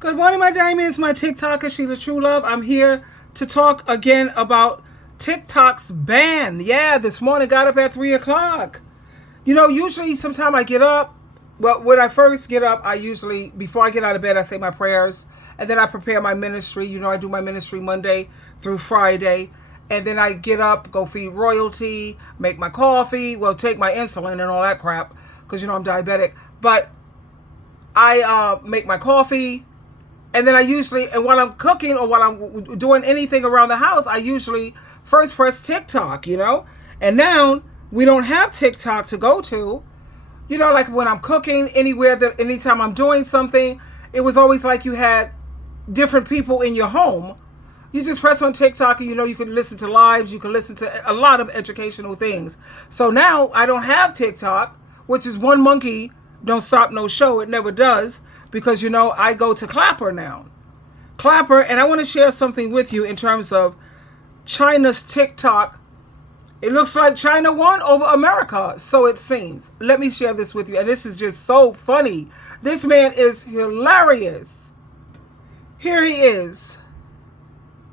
Good morning, my diamonds, my TikToker, SheilaTruelove. I'm here to talk again about TikTok's ban. Yeah, this morning got up at 3 o'clock. You know, usually sometime I get up. Well, when I first get up, before I get out of bed, I say my prayers. And then I prepare my ministry. You know, I do my ministry Monday through Friday. And then I get up, go feed royalty, make my coffee, take my insulin and all that crap. Because, you know, I'm diabetic. But I make my coffee. And then and while I'm cooking or while I'm doing anything around the house, I usually first press TikTok, you know? And now we don't have TikTok to go to. You know, like when I'm cooking anytime I'm doing something, it was always like you had different people in your home. You just press on TikTok and, you know, you can listen to lives. You can listen to a lot of educational things. So now I don't have TikTok, which is one monkey don't stop no show. It never does. Because, you know, I go to Clapper now. Clapper, and I want to share something with you in terms of China's TikTok. It looks like China won over America, so it seems. Let me share this with you, and this is just so funny. This man is hilarious. Here he is.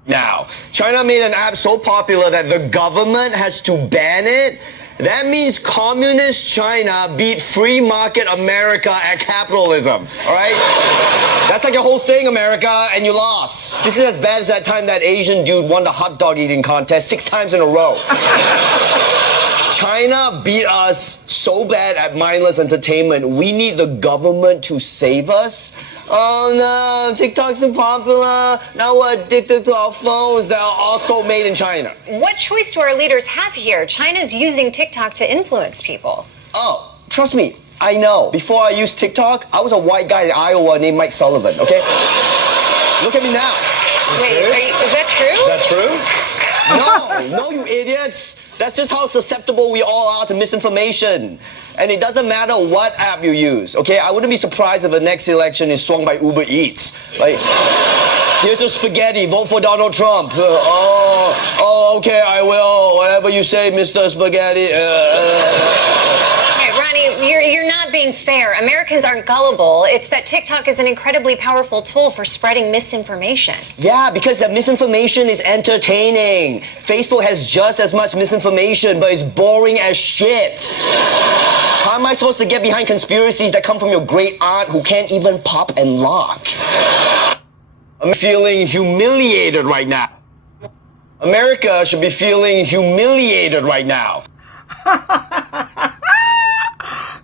Now, China made an app so popular that the government has to ban it. That means communist China beat free market America at capitalism, all right? That's like your whole thing, America, and you lost. This is as bad as that time that Asian dude won the hot dog eating contest 6 times in a row. China beat us so bad at mindless entertainment, we need the government to save us. Oh no, TikTok's too popular. Now we're addicted to our phones that are also made in China. What choice do our leaders have here? China's using TikTok to influence people. Oh, trust me, I know. Before I used TikTok, I was a white guy in Iowa named Mike Sullivan, okay? Look at me now. Wait, is that true? Is that true? No, you idiots. That's just how susceptible we all are to misinformation. And it doesn't matter what app you use, okay? I wouldn't be surprised if the next election is swung by Uber Eats. Like, here's your spaghetti, vote for Donald Trump. Okay, I will. Whatever you say, Mr. Spaghetti. Hey, Ronnie, you're not being fair. Americans aren't gullible. It's that TikTok is an incredibly powerful tool for spreading misinformation. Yeah, because that misinformation is entertaining. Facebook has just as much misinformation, but it's boring as shit. How am I supposed to get behind conspiracies that come from your great aunt who can't even pop and lock? I'm feeling humiliated right now. America should be feeling humiliated right now.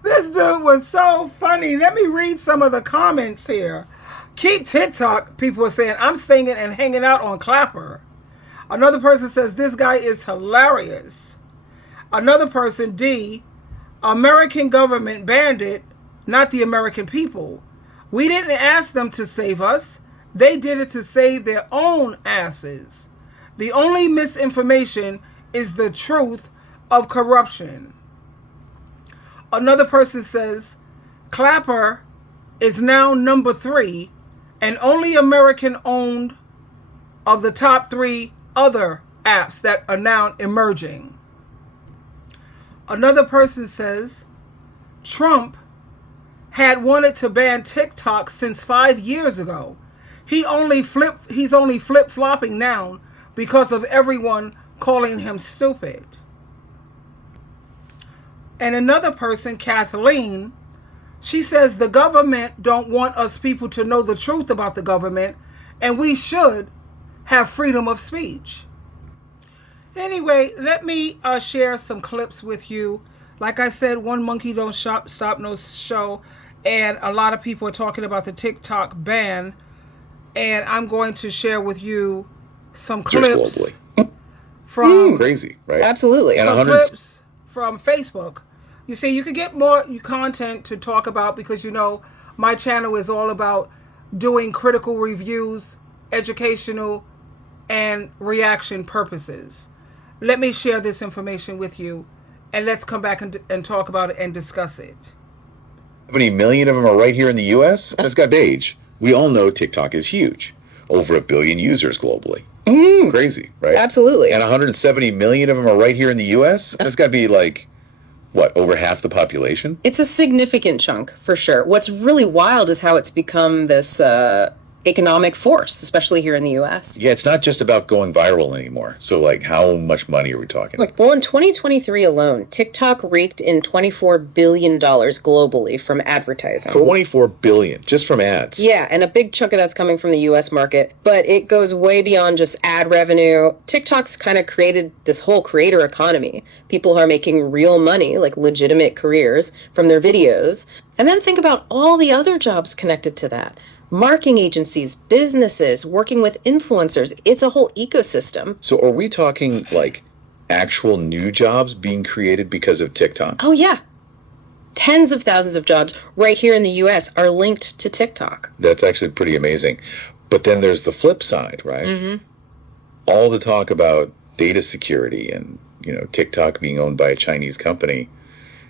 This dude was so funny. Let me read some of the comments here. Keep TikTok, people are saying. I'm singing and hanging out on Clapper. Another person says, this guy is hilarious. Another person, D, American government banned it, not the American people. We didn't ask them to save us. They did it to save their own asses. The only misinformation is the truth of corruption. Another person says, Clapper is now number 3 and only American owned of the top 3 other apps that are now emerging. Another person says, Trump had wanted to ban TikTok since 5 years ago. He's only flip-flopping now because of everyone calling him stupid. And another person, Kathleen, she says the government don't want us people to know the truth about the government, and we should have freedom of speech. Anyway, let me share some clips with you. Like I said, one monkey don't stop no show, and a lot of people are talking about the TikTok ban, and I'm going to share with you some clips from crazy, right? Absolutely. And some clips from Facebook. You see, you could get more content to talk about because, you know, my channel is all about doing critical reviews, educational, and reaction purposes. Let me share this information with you, and let's come back and talk about it and discuss it. 70 million of them are right here in the U.S. And it's got age. We all know TikTok is huge. Over 1 billion users globally. Crazy, right? Absolutely. And 170 million of them are right here in the U.S. And it's got to be like, what, over half the population? It's a significant chunk, for sure. What's really wild is how it's become this economic force, especially here in the US. Yeah, it's not just about going viral anymore. So, like, how much money are we talking? Well, in 2023 alone, TikTok raked in $24 billion globally from advertising. 24 billion just from ads. Yeah, and a big chunk of that's coming from the US market, but it goes way beyond just ad revenue. TikTok's kind of created this whole creator economy. People are making real money, like legitimate careers, from their videos. And then think about all the other jobs connected to that. Marketing agencies, businesses, working with influencers. It's a whole ecosystem. So are we talking like actual new jobs being created because of TikTok? Oh, yeah. Tens of thousands of jobs right here in the US are linked to TikTok. That's actually pretty amazing. But then there's the flip side, right? Mm-hmm. All the talk about data security and, TikTok being owned by a Chinese company.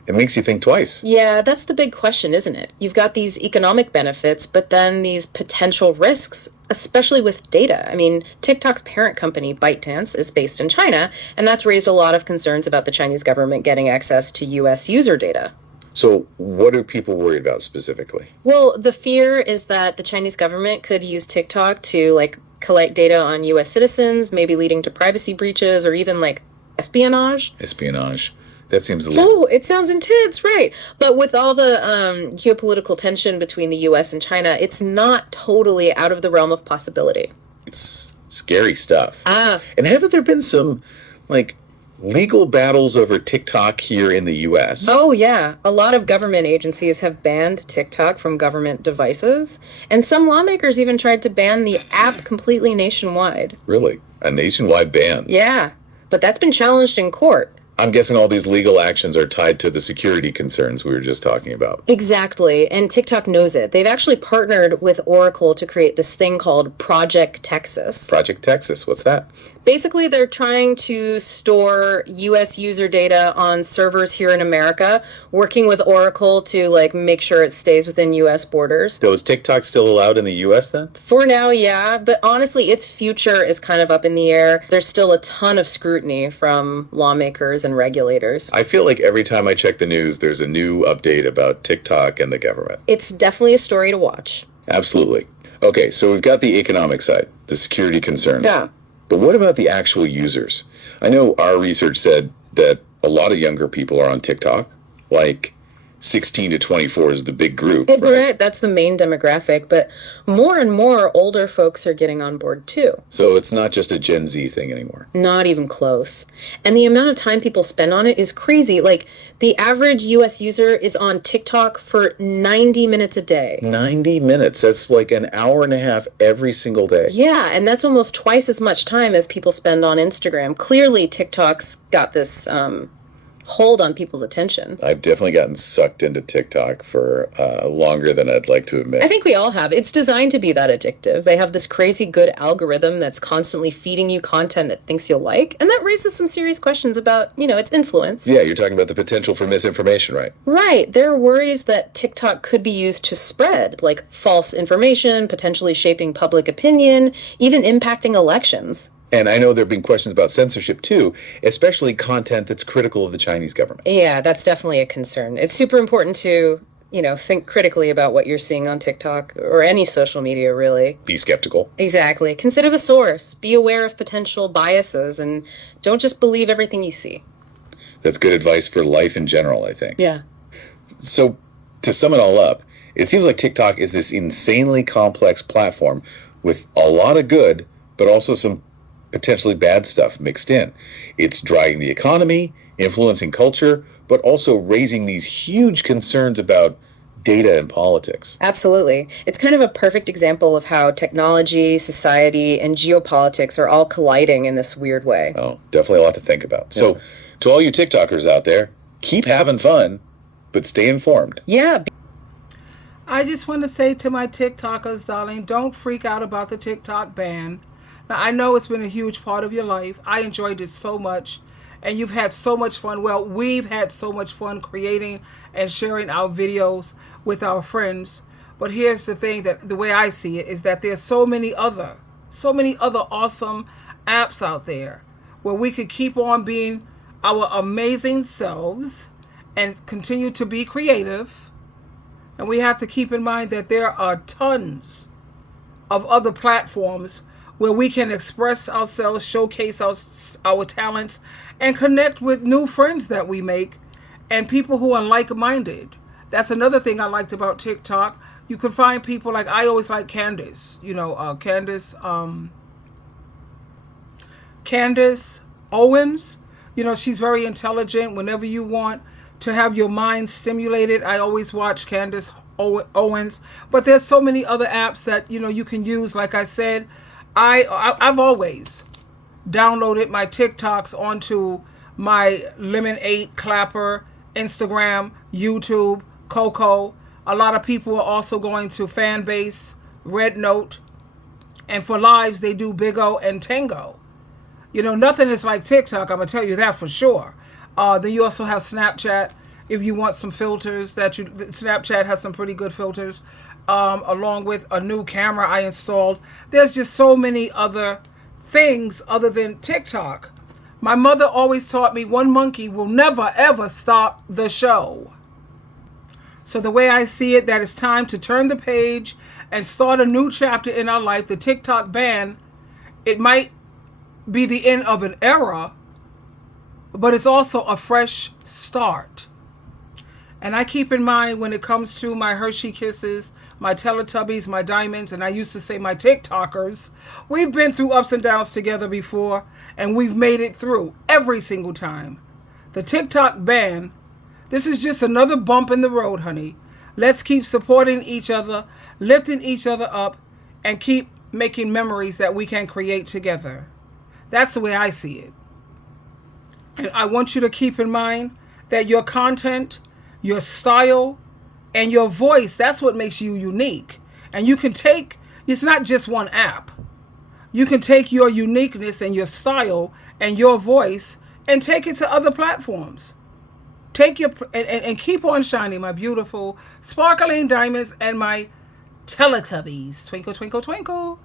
It makes you think twice. Yeah, that's the big question, isn't it? You've got these economic benefits, but then these potential risks, especially with data. I mean, TikTok's parent company, ByteDance, is based in China, and that's raised a lot of concerns about the Chinese government getting access to U.S. user data. So what are people worried about specifically? Well, the fear is that the Chinese government could use TikTok to, collect data on U.S. citizens, maybe leading to privacy breaches or even, espionage. Espionage. That seems a little... Oh, it sounds intense, right? But with all the geopolitical tension between the U.S. and China, it's not totally out of the realm of possibility. It's scary stuff. Ah. And haven't there been some, legal battles over TikTok here in the U.S.? Oh, yeah. A lot of government agencies have banned TikTok from government devices. And some lawmakers even tried to ban the app completely nationwide. Really? A nationwide ban? Yeah. But that's been challenged in court. I'm guessing all these legal actions are tied to the security concerns we were just talking about. Exactly, and TikTok knows it. They've actually partnered with Oracle to create this thing called Project Texas. Project Texas, what's that? Basically, they're trying to store U.S. user data on servers here in America, working with Oracle to, make sure it stays within U.S. borders. So is TikTok still allowed in the U.S. then? For now, yeah, but honestly, its future is kind of up in the air. There's still a ton of scrutiny from lawmakers and regulators. I feel like every time I check the news, there's a new update about TikTok and the government. It's definitely a story to watch. Absolutely. Okay, so we've got the economic side, the security concerns. Yeah. But what about the actual users? I know our research said that a lot of younger people are on TikTok, 16 to 24 is the big group. Right, that's the main demographic, but more and more older folks are getting on board too. So it's not just a Gen Z thing anymore. Not even close. And the amount of time people spend on it is crazy. The average US user is on TikTok for 90 minutes a day. 90 minutes. That's an hour and a half every single day. Yeah, and that's almost twice as much time as people spend on Instagram. Clearly, TikTok's got this hold on people's attention. I've definitely gotten sucked into TikTok for longer than I'd like to admit. I think we all have. It's designed to be that addictive. They have this crazy good algorithm that's constantly feeding you content that thinks you'll like, and that raises some serious questions about, its influence. Yeah, you're talking about the potential for misinformation, right? Right. There are worries that TikTok could be used to spread, false information, potentially shaping public opinion, even impacting elections. And I know there have been questions about censorship, too, especially content that's critical of the Chinese government. Yeah, that's definitely a concern. It's super important to, think critically about what you're seeing on TikTok or any social media, really. Be skeptical. Exactly. Consider the source. Be aware of potential biases and don't just believe everything you see. That's good advice for life in general, I think. Yeah. So, to sum it all up, it seems like TikTok is this insanely complex platform with a lot of good, but also some potentially bad stuff mixed in. It's driving the economy, influencing culture, but also raising these huge concerns about data and politics. Absolutely. It's kind of a perfect example of how technology, society, and geopolitics are all colliding in this weird way. Oh, definitely a lot to think about. Yeah. So, to all you TikTokers out there, keep having fun, but stay informed. Yeah. I just want to say to my TikTokers, darling, don't freak out about the TikTok ban. Now, I know it's been a huge part of your life. I enjoyed it so much, and you've had so much fun. Well, we've had so much fun creating and sharing our videos with our friends. But here's the thing, that the way I see it is that there's so many other awesome apps out there where we could keep on being our amazing selves and continue to be creative. And we have to keep in mind that there are tons of other platforms where we can express ourselves, showcase our talents, and connect with new friends that we make and people who are like-minded. That's another thing I liked about TikTok. You can find people like, I always like Candace, Candace Owens. She's very intelligent. Whenever you want to have your mind stimulated, I always watch Candace Owens. But there's so many other apps that you can use. Like I said, I've always downloaded my TikToks onto my Lemon8, Clapper, Instagram, YouTube, Coco. A lot of people are also going to Fanbase, Red Note, and for lives they do Bigo and Tango. Nothing is like TikTok, I'm going to tell you that for sure. Then you also have Snapchat. If you want some filters, Snapchat has some pretty good filters, along with a new camera I installed. There's just so many other things other than TikTok. My mother always taught me one monkey will never, ever stop the show. So the way I see it, that it's time to turn the page and start a new chapter in our life. The TikTok ban, it might be the end of an era, but it's also a fresh start. And I keep in mind when it comes to my Hershey Kisses, my Teletubbies, my Diamonds, and I used to say my TikTokers, we've been through ups and downs together before, and we've made it through every single time. The TikTok ban, this is just another bump in the road, honey. Let's keep supporting each other, lifting each other up, and keep making memories that we can create together. That's the way I see it. And I want you to keep in mind that your content, your style, and your voice, that's what makes you unique. And you can take, it's not just one app. You can take your uniqueness and your style and your voice and take it to other platforms. Take your, and keep on shining, my beautiful sparkling diamonds and my Teletubbies. Twinkle, twinkle, twinkle.